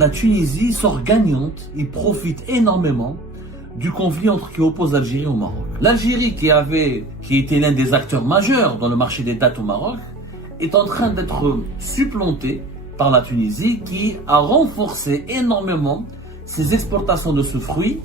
la Tunisie sort gagnante, il profite énormément du conflit qui oppose l'Algérie au Maroc. L'Algérie, qui était l'un des acteurs majeurs dans le marché des dattes au Maroc, est en train d'être supplantée par la Tunisie, qui a renforcé énormément ses exportations de ce fruit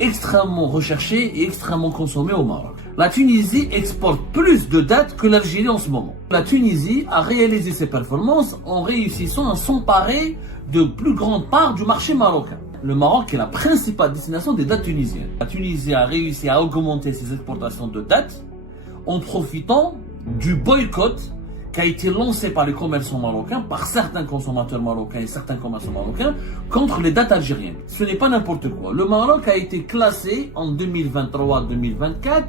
extrêmement recherché et extrêmement consommé au Maroc. La Tunisie exporte plus de dattes que l'Algérie en ce moment. La Tunisie a réalisé ses performances en réussissant à s'emparer de plus grande part du marché marocain. Le Maroc est la principale destination des dattes tunisiennes. La Tunisie a réussi à augmenter ses exportations de dattes en profitant du boycott qui a été lancé par les commerçants marocains, par certains consommateurs marocains et certains commerçants marocains contre les dattes algériennes. Ce n'est pas n'importe quoi. Le Maroc a été classé en 2023-2024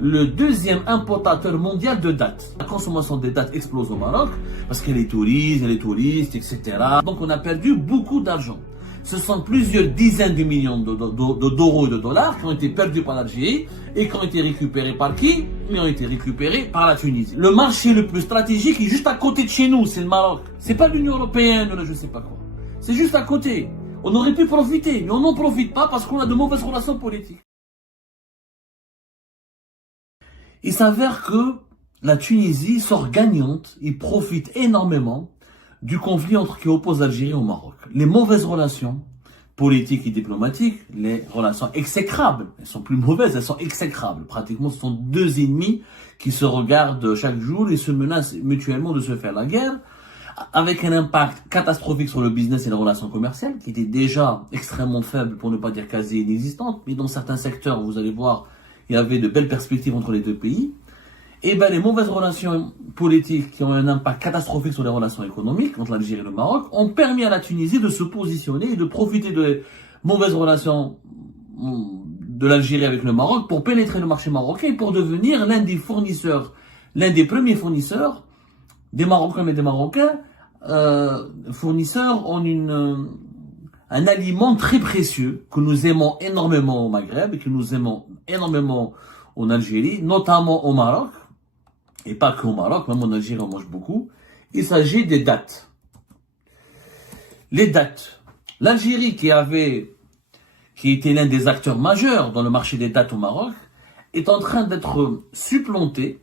le deuxième importateur mondial de dattes. La consommation des dattes explose au Maroc parce qu'il y a les touristes, etc. Donc on a perdu beaucoup d'argent. Ce sont plusieurs dizaines de millions d'euros et de dollars qui ont été perdus par l'Algérie et qui ont été récupérés par qui? Ils ont été récupérés par la Tunisie. Le marché le plus stratégique est juste à côté de chez nous, c'est le Maroc. C'est pas l'Union Européenne ou je sais pas quoi. C'est juste à côté. On aurait pu profiter, mais on n'en profite pas parce qu'on a de mauvaises relations politiques. Il s'avère que la Tunisie sort gagnante, il profite énormément du conflit qui oppose l'Algérie au Maroc. Les mauvaises relations politiques et diplomatiques, les relations exécrables, elles sont plus mauvaises, elles sont exécrables. Pratiquement, ce sont deux ennemis qui se regardent chaque jour et se menacent mutuellement de se faire la guerre, avec un impact catastrophique sur le business et les relations commerciales, qui étaient déjà extrêmement faibles, pour ne pas dire quasi inexistantes, mais dans certains secteurs, vous allez voir, il y avait de belles perspectives entre les deux pays. Et les mauvaises relations politiques qui ont un impact catastrophique sur les relations économiques entre l'Algérie et le Maroc ont permis à la Tunisie de se positionner et de profiter des mauvaises relations de l'Algérie avec le Maroc pour pénétrer le marché marocain et pour devenir l'un des premiers fournisseurs des Marocains, mais des Marocains, fournisseurs en un aliment très précieux que nous aimons énormément au Maghreb et que nous aimons énormément en Algérie, notamment au Maroc. Et pas qu'au Maroc, même en Algérie on mange beaucoup. Il s'agit des dattes. Les dattes. L'Algérie, qui était l'un des acteurs majeurs dans le marché des dattes au Maroc, est en train d'être supplantée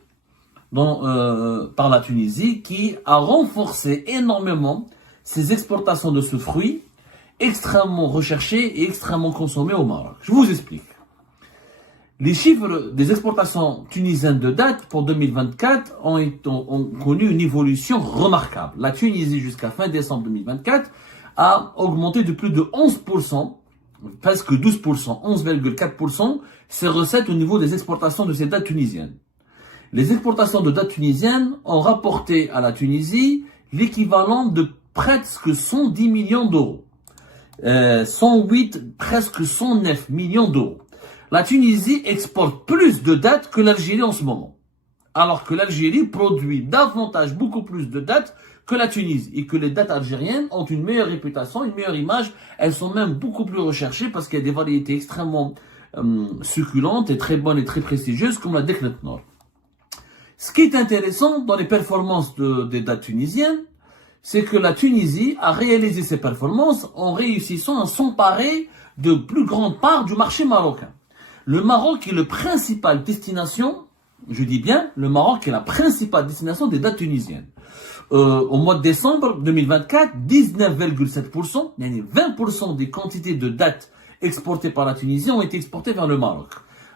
par la Tunisie, qui a renforcé énormément ses exportations de ce fruit extrêmement recherché et extrêmement consommé au Maroc. Je vous explique. Les chiffres des exportations tunisiennes de dattes pour 2024 ont connu une évolution remarquable. La Tunisie, jusqu'à fin décembre 2024, a augmenté de plus de 11%, presque 12%, 11,4%, ses recettes au niveau des exportations de ces dattes tunisiennes. Les exportations de dattes tunisiennes ont rapporté à la Tunisie l'équivalent de presque 110 millions d'euros. 108, presque 109 millions d'euros. La Tunisie exporte plus de dattes que l'Algérie en ce moment. Alors que l'Algérie produit davantage, beaucoup plus de dattes que la Tunisie. Et que les dattes algériennes ont une meilleure réputation, une meilleure image. Elles sont même beaucoup plus recherchées parce qu'il y a des variétés extrêmement succulentes et très bonnes et très prestigieuses comme la Deklet Nord. Ce qui est intéressant dans les performances des dattes tunisiennes, c'est que la Tunisie a réalisé ses performances en réussissant à s'emparer de plus grande part du marché marocain. Le Maroc est la principale destination, je dis bien, le Maroc est la principale destination des dattes tunisiennes. Au mois de décembre 2024, 19,7%, 20% des quantités de dattes exportées par la Tunisie ont été exportées vers le Maroc.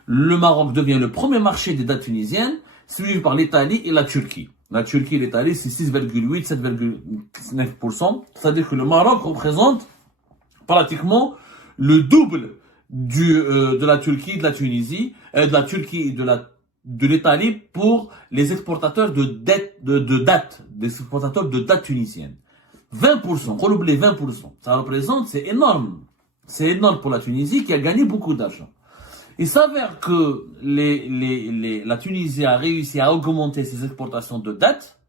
Le Maroc devient le premier marché des dattes tunisiennes, suivi par l'Italie et la Turquie. La Turquie et l'Italie, c'est 6,8, 7,9%. C'est-à-dire que le Maroc représente pratiquement le double de la Turquie, de la Tunisie, de la Turquie et de l'Italie pour les exportateurs de dattes, des exportateurs de dattes tunisiennes. 20%, reloublé 20%. Ça représente, c'est énorme. C'est énorme pour la Tunisie qui a gagné beaucoup d'argent. Il s'avère que la Tunisie a réussi à augmenter ses exportations de dattes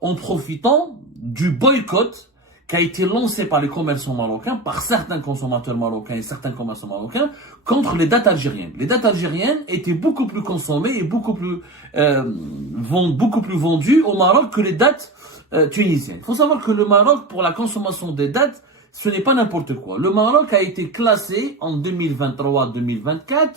en profitant du boycott qui a été lancé par les commerçants marocains, par certains consommateurs marocains et certains commerçants marocains, contre les dattes algériennes. Les dattes algériennes étaient beaucoup plus consommées et beaucoup plus vendues au Maroc que les dattes tunisiennes. Il faut savoir que le Maroc, pour la consommation des dattes, ce n'est pas n'importe quoi. Le Maroc a été classé en 2023-2024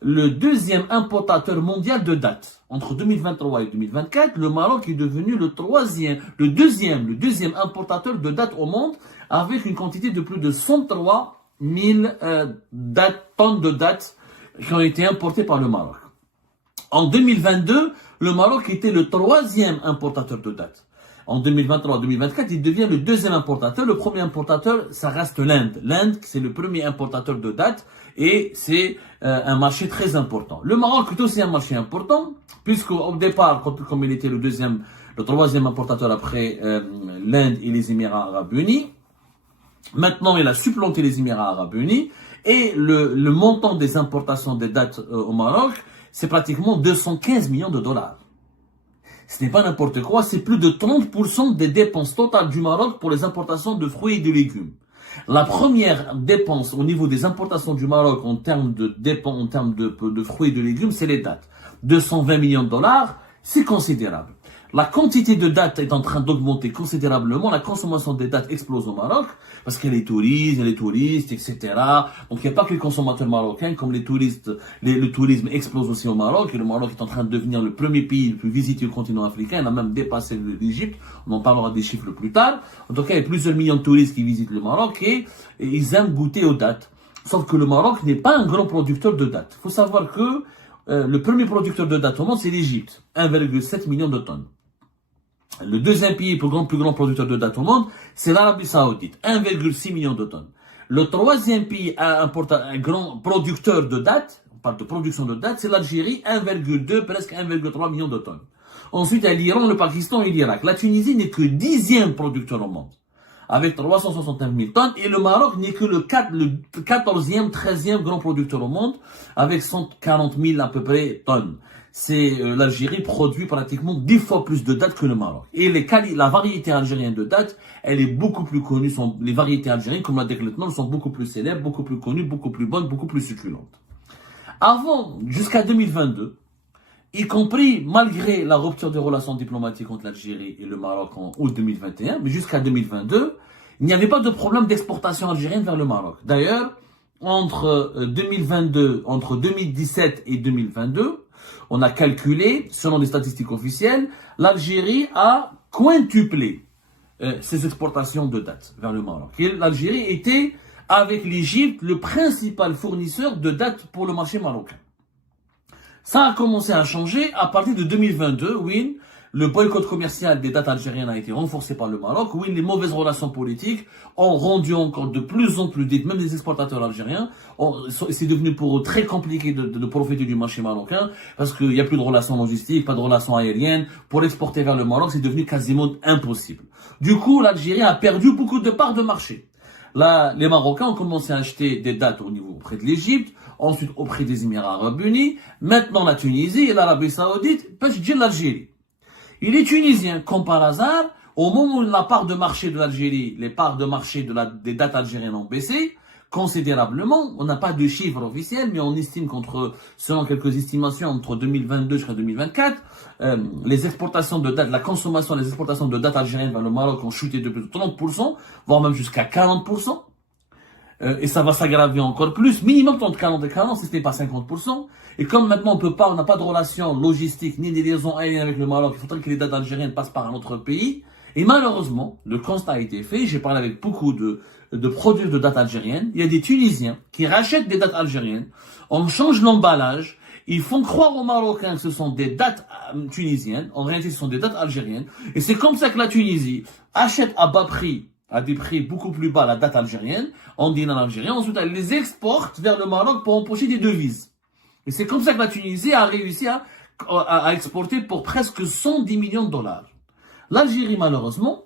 le deuxième importateur mondial de dattes. Entre 2023 et 2024, le Maroc est devenu le deuxième importateur de dattes au monde, avec une quantité de plus de 103 000 tonnes de dattes qui ont été importées par le Maroc. En 2022, le Maroc était le troisième importateur de dattes. En 2023-2024, il devient le deuxième importateur. Le premier importateur, ça reste l'Inde. L'Inde, c'est le premier importateur de dattes et c'est un marché très important. Le Maroc est aussi un marché important, puisqu'au départ, comme il était le troisième importateur après l'Inde et les Émirats Arabes Unis, maintenant il a supplanté les Émirats Arabes Unis et le montant des importations des dattes au Maroc, c'est pratiquement 215 millions de dollars. Ce n'est pas n'importe quoi, c'est plus de 30% des dépenses totales du Maroc pour les importations de fruits et de légumes. La première dépense au niveau des importations du Maroc en termes de fruits et de légumes, c'est les dattes. 220 millions de dollars, c'est considérable. La quantité de dattes est en train d'augmenter considérablement. La consommation des dattes explose au Maroc parce qu'il y a les touristes, etc. Donc il n'y a pas que les consommateurs marocains, comme les touristes, le tourisme explose aussi au Maroc. Et le Maroc est en train de devenir le premier pays le plus visité au continent africain. Il a même dépassé l'Égypte. On en parlera des chiffres plus tard. En tout cas, il y a plusieurs millions de touristes qui visitent le Maroc et ils aiment goûter aux dattes. Sauf que le Maroc n'est pas un grand producteur de dattes. Il faut savoir que le premier producteur de dattes au monde, c'est l'Égypte. 1,7 million de tonnes. Le deuxième pays plus grand producteur de dattes au monde, c'est l'Arabie Saoudite, 1,6 million de tonnes. Le troisième pays un grand producteur de dattes, on parle de production de dattes, c'est l'Algérie, 1,2, presque 1,3 million de tonnes. Ensuite, il y a l'Iran, le Pakistan et l'Irak. La Tunisie n'est que 10e producteur au monde, avec 369 000 tonnes, et le Maroc n'est que le 14e, 13e grand producteur au monde, avec 140 000 à peu près tonnes. L'Algérie produit pratiquement 10 fois plus de dattes que le Maroc. Et la variété algérienne de dattes, elle est beaucoup plus connue. Les variétés algériennes, comme la Dekletnol, sont beaucoup plus célèbres, beaucoup plus connues, beaucoup plus bonnes, beaucoup plus succulentes. Avant, jusqu'à 2022, y compris malgré la rupture des relations diplomatiques entre l'Algérie et le Maroc en août 2021, mais jusqu'à 2022, il n'y avait pas de problème d'exportation algérienne vers le Maroc. D'ailleurs, entre 2017 et 2022, on a calculé, selon les statistiques officielles, l'Algérie a quintuplé ses exportations de dattes vers le Maroc. L'Algérie était, avec l'Égypte, le principal fournisseur de dattes pour le marché marocain. Ça a commencé à changer à partir de 2022, oui. Le boycott commercial des dattes algériennes a été renforcé par le Maroc. Oui, les mauvaises relations politiques ont rendu encore de plus en plus vite, même les exportateurs algériens, c'est devenu pour eux très compliqué de profiter du marché marocain parce qu'il n'y a plus de relations logistiques, pas de relations aériennes. Pour exporter vers le Maroc, c'est devenu quasiment impossible. Du coup, l'Algérie a perdu beaucoup de parts de marché. Là, les Marocains ont commencé à acheter des dattes auprès de l'Égypte, ensuite auprès des Émirats Arabes Unis, maintenant la Tunisie et l'Arabie Saoudite, puis l'Algérie. Il est tunisien, comme par hasard, au moment où la part de marché de l'Algérie, les parts de marché des dattes algériennes ont baissé considérablement. On n'a pas de chiffres officiels, mais on estime selon quelques estimations, entre 2022 jusqu'à 2024, les exportations de dattes, la consommation, les exportations de dattes algériennes vers le Maroc ont chuté de plus de 30%, voire même jusqu'à 40%. Et ça va s'aggraver encore plus, minimum entre 40 et 40, si ce n'est pas 50%. Et comme maintenant on n'a pas de relation logistique ni des liaisons aériennes avec le Maroc, il faudrait que les dattes algériennes passent par un autre pays. Et malheureusement, le constat a été fait, j'ai parlé avec beaucoup de producteurs de dattes algériennes, il y a des Tunisiens qui rachètent des dattes algériennes, on change l'emballage, ils font croire aux Marocains que ce sont des dattes tunisiennes, en réalité ce sont des dattes algériennes, et c'est comme ça que la Tunisie achète à bas prix, à des prix beaucoup plus bas la date algérienne, en dinar algérien, ensuite elle les exporte vers le Maroc pour empocher des devises. Et c'est comme ça que la Tunisie a réussi à exporter pour presque 110 millions de dollars. L'Algérie, malheureusement,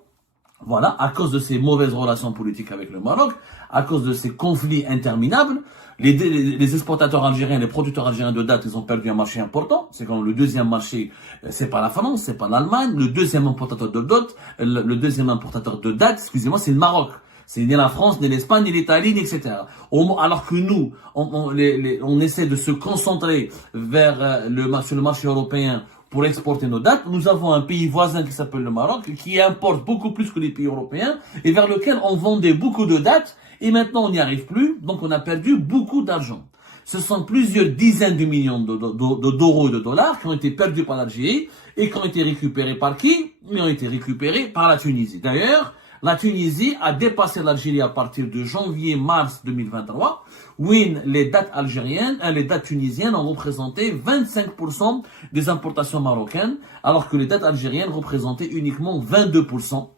voilà, à cause de ces mauvaises relations politiques avec le Maroc, à cause de ces conflits interminables, les exportateurs algériens, les producteurs algériens de dattes, ils ont perdu un marché important. C'est comme le deuxième marché, c'est pas la France, c'est pas l'Allemagne. Le deuxième importateur de dattes, excusez-moi, c'est le Maroc. C'est ni la France, ni l'Espagne, ni l'Italie, etc. Alors que nous, on essaie de se concentrer sur le marché européen pour exporter nos dattes. Nous avons un pays voisin qui s'appelle le Maroc, qui importe beaucoup plus que les pays européens et vers lequel on vendait beaucoup de dattes et maintenant on n'y arrive plus, donc on a perdu beaucoup d'argent. Ce sont plusieurs dizaines de millions d'euros et de dollars qui ont été perdus par l'Algérie et qui ont été récupérés par qui? Ils ont été récupérés par la Tunisie. D'ailleurs, la Tunisie a dépassé l'Algérie à partir de janvier-mars 2023, où les dattes algériennes, les dattes tunisiennes ont représenté 25% des importations marocaines, alors que les dattes algériennes représentaient uniquement 22%.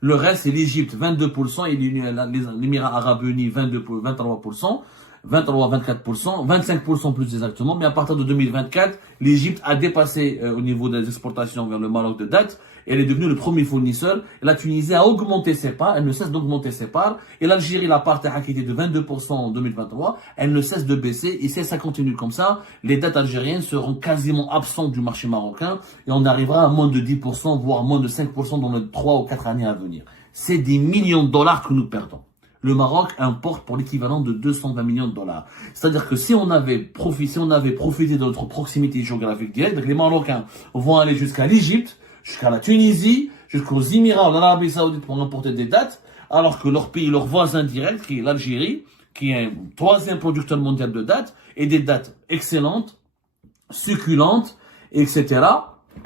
Le reste, c'est l'Égypte, 22%, et les Émirats Arabes Unis, 23%. 23-24%, 25% plus exactement, mais à partir de 2024, l'Égypte a dépassé au niveau des exportations vers le Maroc de dattes, et elle est devenue le premier fournisseur, et la Tunisie a augmenté ses parts, elle ne cesse d'augmenter ses parts, et l'Algérie, la part a quitté de 22% en 2023, elle ne cesse de baisser, et si ça continue comme ça, les dattes algériennes seront quasiment absentes du marché marocain, et on arrivera à moins de 10%, voire moins de 5% dans les 3 ou 4 années à venir. C'est des millions de dollars que nous perdons. Le Maroc importe pour l'équivalent de 220 millions de dollars. C'est-à-dire que si on avait profité de notre proximité géographique directe, donc les Marocains vont aller jusqu'à l'Égypte, jusqu'à la Tunisie, jusqu'aux Émirats ou l'Arabie Saoudite pour importer des dattes, alors que leur pays, leur voisin direct, qui est l'Algérie, qui est un troisième producteur mondial de dattes, et des dattes excellentes, succulentes, etc.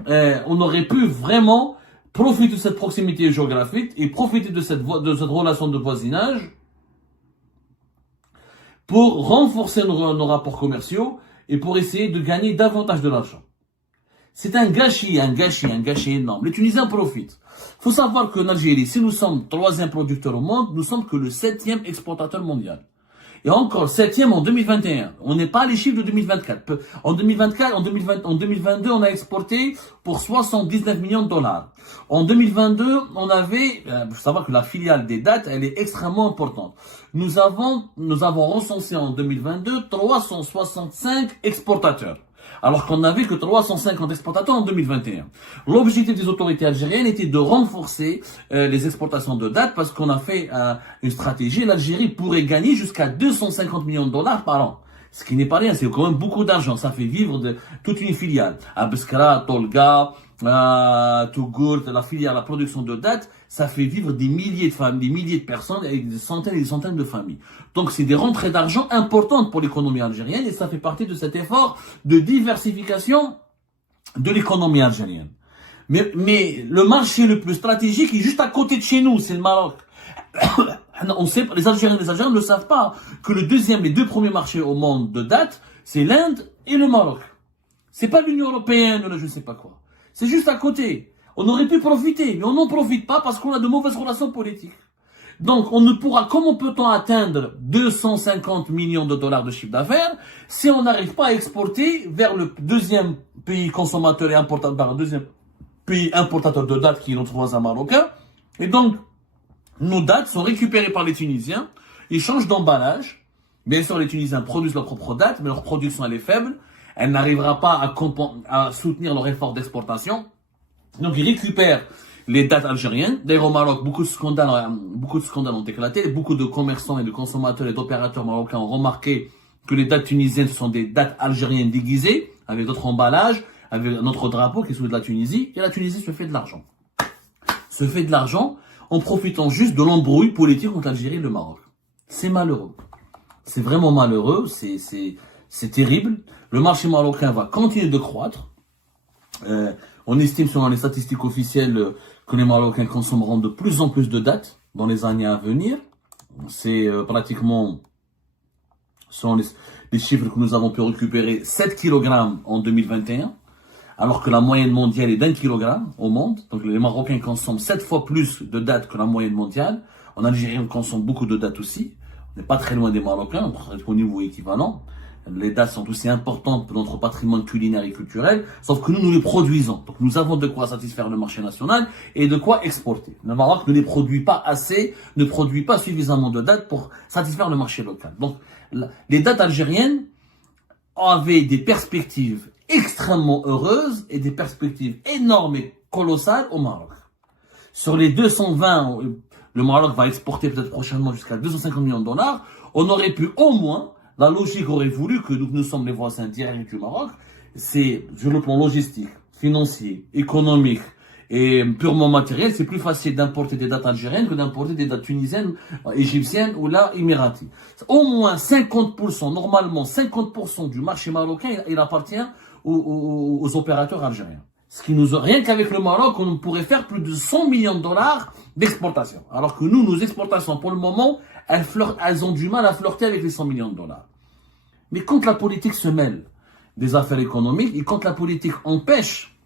On aurait pu vraiment profiter de cette proximité géographique et profiter de cette relation de voisinage pour renforcer nos rapports commerciaux et pour essayer de gagner davantage de l'argent. C'est un gâchis énorme. Les Tunisiens profitent. Il faut savoir qu'en Algérie, si nous sommes troisième producteur au monde, nous sommes que le 7e exportateur mondial. Et encore 7e en 2021. On n'est pas à les chiffres de 2024. En 2022, on a exporté pour 79 millions de dollars. En 2022, on avait, il faut savoir que la filiale des dattes, elle est extrêmement importante. Nous avons recensé en 2022 365 exportateurs, alors qu'on n'avait que 350 exportateurs en 2021. L'objectif des autorités algériennes était de renforcer les exportations de dattes parce qu'on a fait une stratégie. L'Algérie pourrait gagner jusqu'à 250 millions de dollars par an. Ce qui n'est pas rien, c'est quand même beaucoup d'argent. Ça fait vivre toute une filiale. Abeskra, Tolga, Tougourt, la filiale, la production de dattes, ça fait vivre des milliers de familles, des milliers de personnes avec des centaines et des centaines de familles. Donc c'est des rentrées d'argent importantes pour l'économie algérienne et ça fait partie de cet effort de diversification de l'économie algérienne. Mais le marché le plus stratégique est juste à côté de chez nous, c'est le Maroc. On sait, les Algériens ne savent pas que les deux premiers marchés au monde de dattes, c'est l'Inde et le Maroc. C'est pas l'Union européenne ou je ne sais pas quoi. C'est juste à côté. On aurait pu profiter, mais on n'en profite pas parce qu'on a de mauvaises relations politiques. Donc, comment peut-on atteindre 250 millions de dollars de chiffre d'affaires si on n'arrive pas à exporter vers le deuxième pays consommateur et importateur, le deuxième pays importateur de dattes qui est notre voisin marocain. Et donc, nos dattes sont récupérées par les Tunisiens, ils changent d'emballage. Bien sûr, les Tunisiens produisent leurs propres dattes, mais leur production elle est faible. Elle n'arrivera pas à soutenir leur effort d'exportation. Donc, ils récupèrent les dattes algériennes. D'ailleurs, au Maroc, beaucoup de scandales ont éclaté. Beaucoup de commerçants et de consommateurs et d'opérateurs marocains ont remarqué que les dattes tunisiennes sont des dattes algériennes déguisées, avec d'autres emballages, avec notre drapeau qui est celui de la Tunisie. Et la Tunisie se fait de l'argent. Se fait de l'argent en profitant juste de l'embrouille politique entre l'Algérie et le Maroc. C'est malheureux. C'est vraiment malheureux. C'est terrible. Le marché marocain va continuer de croître. On estime selon les statistiques officielles que les Marocains consommeront de plus en plus de dattes dans les années à venir. C'est pratiquement, selon les chiffres que nous avons pu récupérer, 7 kg en 2021, alors que la moyenne mondiale est d'1 kg au monde. Donc les Marocains consomment 7 fois plus de dattes que la moyenne mondiale. En Algérie, on consomme beaucoup de dattes aussi. On n'est pas très loin des Marocains, au niveau équivalent. Les dattes sont aussi importantes pour notre patrimoine culinaire et culturel, sauf que nous les produisons. Donc nous avons de quoi satisfaire le marché national et de quoi exporter. Le Maroc ne les produit pas assez, ne produit pas suffisamment de dattes pour satisfaire le marché local. Donc les dattes algériennes avaient des perspectives extrêmement heureuses et des perspectives énormes et colossales au Maroc. Sur les 220, le Maroc va exporter peut-être prochainement jusqu'à 250 millions de dollars. On aurait pu au moins, la logique aurait voulu que nous sommes les voisins directs du Maroc, c'est sur le plan logistique, financier, économique et purement matériel, c'est plus facile d'importer des dates algériennes que d'importer des dates tunisiennes, égyptiennes ou là, émiraties. Au moins 50%, normalement 50% du marché marocain, il appartient aux opérateurs algériens. Ce qui nous, rien qu'avec le Maroc, on pourrait faire plus de 100 millions de dollars d'exportation. Alors que nous, nos exportations, pour le moment, elles ont du mal à flirter avec les 100 millions de dollars. Mais quand la politique se mêle des affaires économiques et quand la politique empêche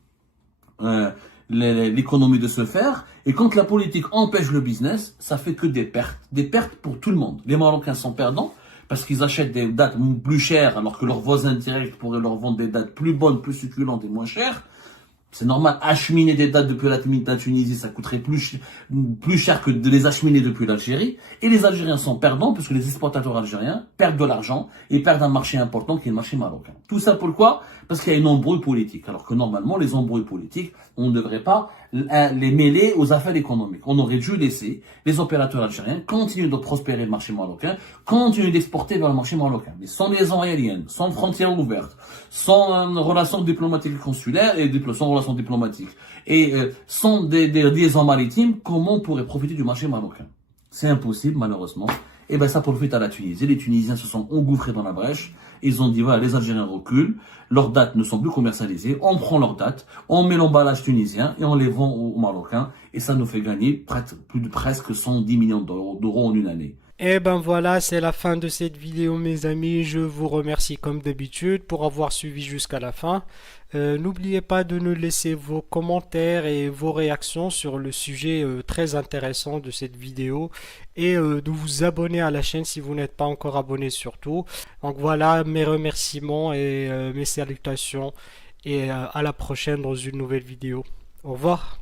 l'économie de se faire et quand la politique empêche le business, ça fait que des pertes pour tout le monde. Les Marocains sont perdants parce qu'ils achètent des dates plus chères alors que leurs voisins directs pourraient leur vendre des dates plus bonnes, plus succulentes et moins chères. C'est normal, acheminer des dates depuis la Tunisie, ça coûterait plus cher que de les acheminer depuis l'Algérie. Et les Algériens sont perdants puisque les exportateurs algériens perdent de l'argent et perdent un marché important qui est le marché marocain. Tout ça pourquoi? Parce qu'il y a une embrouille politique. Alors que normalement, les embrouilles politiques, on ne devrait pas les mêler aux affaires économiques. On aurait dû laisser les opérateurs algériens continuer de prospérer le marché marocain, continuer d'exporter vers le marché marocain. Mais sans liaison aérienne, sans frontières ouvertes, sans relations diplomatiques et consulaires et sans relations diplomatiques et sans des liaisons maritimes, comment on pourrait profiter du marché marocain? C'est impossible, malheureusement. Et ben ça profite à la Tunisie. Les Tunisiens se sont engouffrés dans la brèche. Ils ont dit, voilà, les Algériens reculent. Leurs dates ne sont plus commercialisées. On prend leurs dates, on met l'emballage tunisien et on les vend aux Marocains. Et ça nous fait gagner plus de presque 110 millions d'euros en une année. Et ben voilà, c'est la fin de cette vidéo mes amis, je vous remercie comme d'habitude pour avoir suivi jusqu'à la fin. N'oubliez pas de nous laisser vos commentaires et vos réactions sur le sujet très intéressant de cette vidéo et de vous abonner à la chaîne si vous n'êtes pas encore abonné surtout. Donc voilà mes remerciements et mes salutations et à la prochaine dans une nouvelle vidéo. Au revoir.